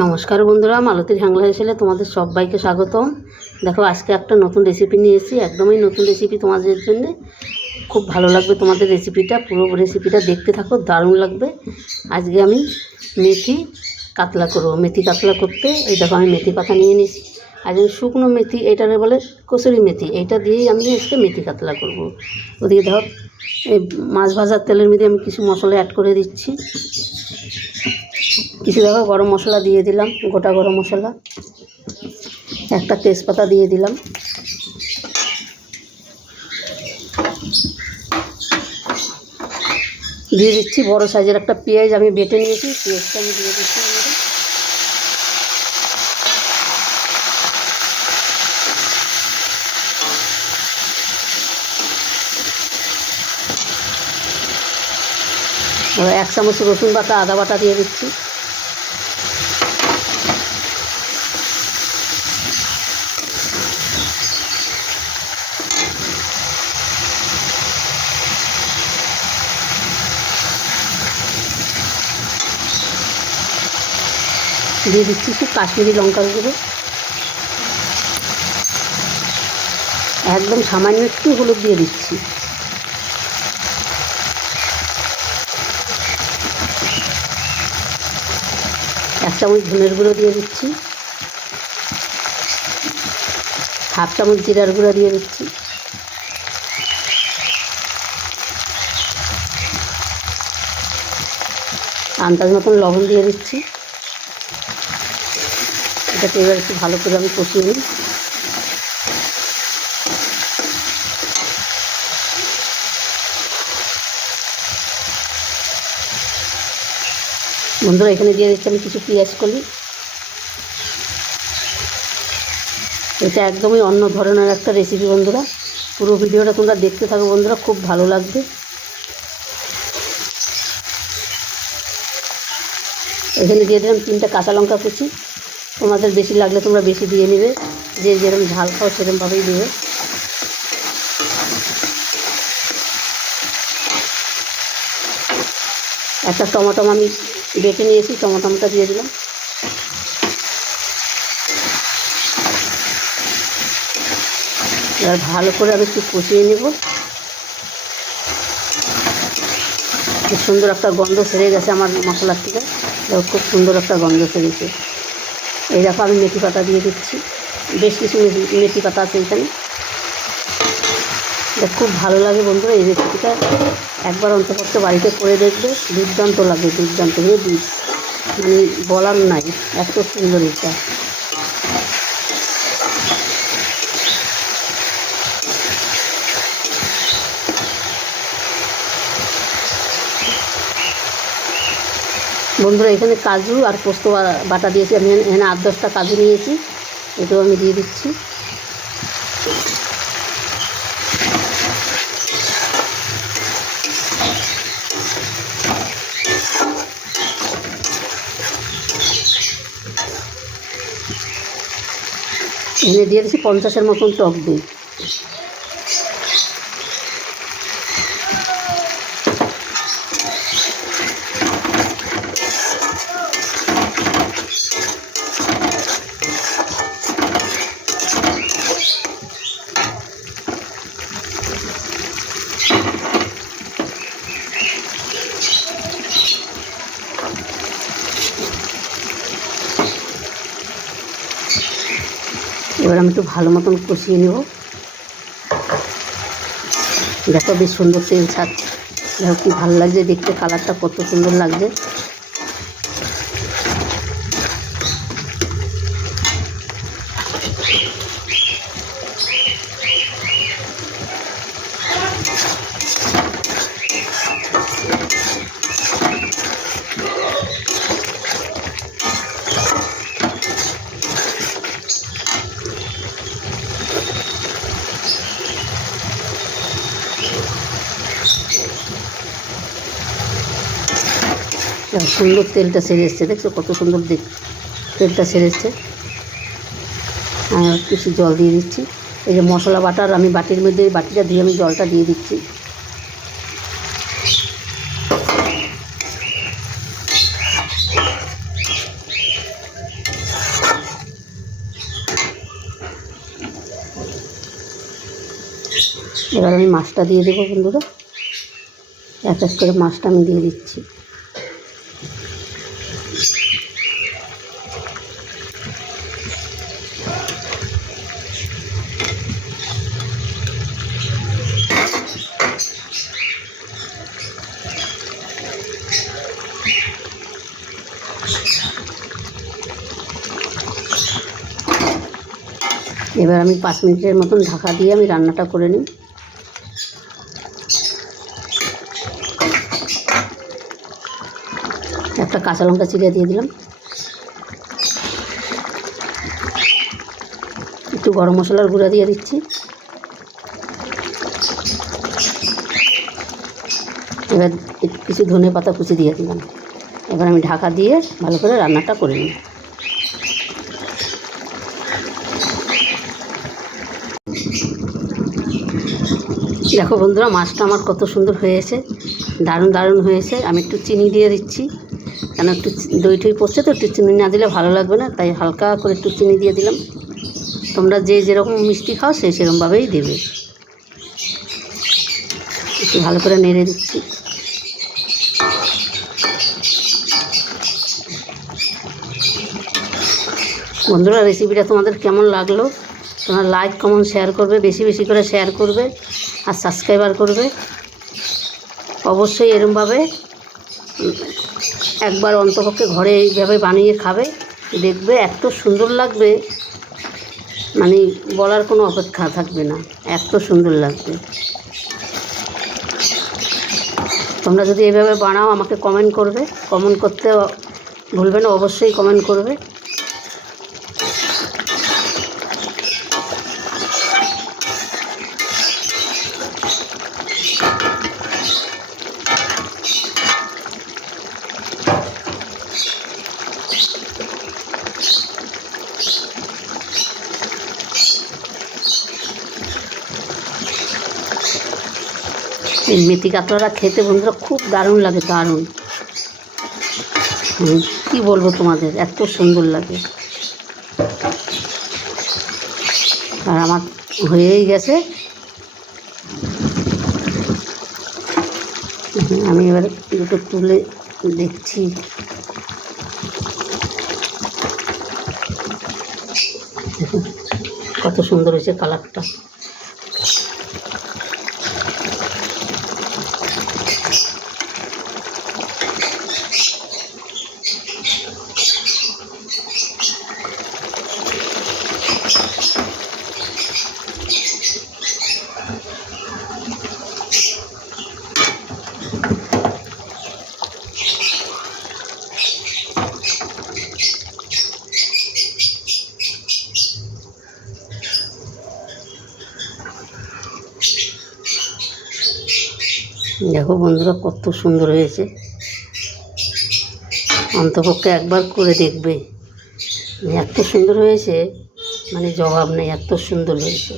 নমস্কার বন্ধুরা, মালতীর হ্যাংলা এসেলে তোমাদের সবাইকে স্বাগতম। দেখো, আজকে একটা নতুন রেসিপি নিয়ে এসেছি, একদমই নতুন রেসিপি তোমাদের জন্য। খুব ভালো লাগবে তোমাদের রেসিপিটা পুরো রেসিপিটা দেখতে থাকো, দারুণ লাগবে। আজকে আমি মেথি কাতলা করব। মেথি কাতলা করতে, এই দেখো আমি মেথি পাতা নিয়ে নিয়েছি। আর এই শুকনো মেথি, এটারে বলে কসুরি মেথি এইটা দিয়েই আমি আজকে মেথি কাতলা করব। ওদিকে ধর এই মাছ ভাজার তেলের মধ্যে আমি কিছু মশলা অ্যাড করে দিচ্ছি। কিছু দেখো, গরম মশলা দিয়ে দিলাম, গোটা গরম মশলা। একটা তেজপাতা দিয়ে দিলাম। দিয়ে দিচ্ছি বড় সাইজের একটা পেঁয়াজ, আমি বেটে নিয়েছি, পেঁয়াজটা আমি দিয়ে দিচ্ছি এক চামচ রসুন বাটা, আদা বাটা দিয়ে দিচ্ছি। দিয়ে দিচ্ছি, একটু কাশ্মীরি লঙ্কার গুঁড়ো একদম সামান্য একটু হলুদ দিয়ে দিচ্ছি। এক চামচ ধনের গুঁড়ো দিয়ে দিচ্ছি। হাফ চামচ জিরার গুঁড়ো দিয়ে দিচ্ছি। আন্দাজ মতন লবণ দিয়ে দিচ্ছি। এটাকে এবার একটু ভালো করে আমি কষিয়ে নিই। বন্ধুরা, এখানে দিয়ে দিচ্ছি আমি কিছু পেঁয়াজ কলি। এটা একদমই অন্য ধরনের একটা রেসিপি বন্ধুরা। পুরো ভিডিওটা তোমরা দেখতে থাকো বন্ধুরা, খুব ভালো লাগবে। এখানে দিয়ে দিলাম তিনটা কাঁচা লঙ্কা কুচি। তোমাদের বেশি লাগলে তোমরা বেশি দিয়ে নেবে। যে যেরকম ঝাল খাও সেরকমভাবেই দেবে। একটা টমাটম আমি বেটে নিয়েছি, টমাটোটা দিয়ে দিলাম। এবার ভালো করে আমি একটু কষিয়ে নেব। খুব সুন্দর একটা গন্ধ সেরে গেছে আমার মশলার থেকে। খুব সুন্দর একটা গন্ধ সেরেছে। এই দেখো আমি মেথি পাতা দিয়ে দিচ্ছি। বেশ কিছু মেথি পাতা আছে এখানে। খুব ভালো লাগে বন্ধুরা এই রেসিপিটা। একবার অন্তপক্ষে বাড়িতে করে দেখবে, দুর্দান্ত লাগে, দুর্দান্ত হেবি মানে বলার নাই, এত সুন্দর এটা। বন্ধুরা, এখানে কাজু আর পোস্ত বাটা দিয়েছি। আমি এখানে আট দশটা কাজু নিয়েছি। এটাও আমি দিয়ে দিচ্ছি। এনে দিয়ে দিচ্ছি পঞ্চাশের মতন টক দই। এবার আমি একটু ভালো মতন কষিয়ে নেব। দেখো বেশ সুন্দর তেল ছাড়ছে দেখো কি ভালো লাগছে, দেখতে কালারটা কত সুন্দর লাগছে। সুন্দর তেলটা সেরে এসছে। দেখছ কত সুন্দর দেখ তেলটা সেরে এসছে। আর কিছু জল দিয়ে দিচ্ছি। এই যে মশলা বাটার, আমি বাটির মধ্যে বাটিটা দিয়ে আমি জলটা দিয়ে দিচ্ছি। এবার আমি মাছটা দিয়ে দেবো বন্ধুরা। এক এক করে মাছটা আমি দিয়ে দিচ্ছি। এবার আমি পাঁচ মিনিটের মতন ঢাকা দিয়ে আমি রান্নাটা করে নিই। একটা কাঁচা লঙ্কা চিড়ে দিয়ে দিলাম। একটু গরম মশলার গুঁড়া দিয়ে দিচ্ছি। এবার কিছু ধনে পাতা কুচি দিয়ে দিলাম। এবার আমি ঢাকা দিয়ে ভালো করে রান্নাটা করে নিই। দেখো বন্ধুরা, মাছটা আমার কত সুন্দর হয়েছে, দারুণ দারুণ হয়েছে। আমি একটু চিনি দিয়ে দিচ্ছি, কেন একটু দই টই পড়ছে তো, একটু চিনি না দিলে ভালো লাগবে না, তাই হালকা করে একটু চিনি দিয়ে দিলাম। তোমরা যে যেরকম মিষ্টি খাও, সে সেরকমভাবেই দেবে। একটু ভালো করে নেড়ে দিচ্ছি। বন্ধুরা রেসিপিটা তোমাদের কেমন লাগল? তোমরা লাইক কমেন্ট শেয়ার করবে, বেশি বেশি করে শেয়ার করবে। আর সাবস্ক্রাইবার করবে। অবশ্যই এরমভাবে একবার অন্তপক্ষে ঘরে এইভাবে বানিয়ে খাবে। দেখবে এত সুন্দর লাগবে। মানে বলার কোনো অপেক্ষা থাকবে না। এত সুন্দর লাগবে। তোমরা যদি এইভাবে বানাও, আমাকে কমেন্ট করবে। কমেন্ট করতে ভুলবে না, অবশ্যই কমেন্ট করবে। এই মেথি কাতলাটা খেতে বন্ধুরা খুব দারুণ লাগে, দারুণ। কী বলব তোমাদের, এত সুন্দর লাগে। আর আমার হয়েই গেছে। আমি এবার দুটো তুলে দেখছি। কত সুন্দর হয়েছে কালারটা। দেখো বন্ধুরা কত সুন্দর হয়েছে। অন্তপক্ষে একবার করে দেখবে। এত সুন্দর হয়েছে মানে জবাব নেই, এত সুন্দর হয়েছে।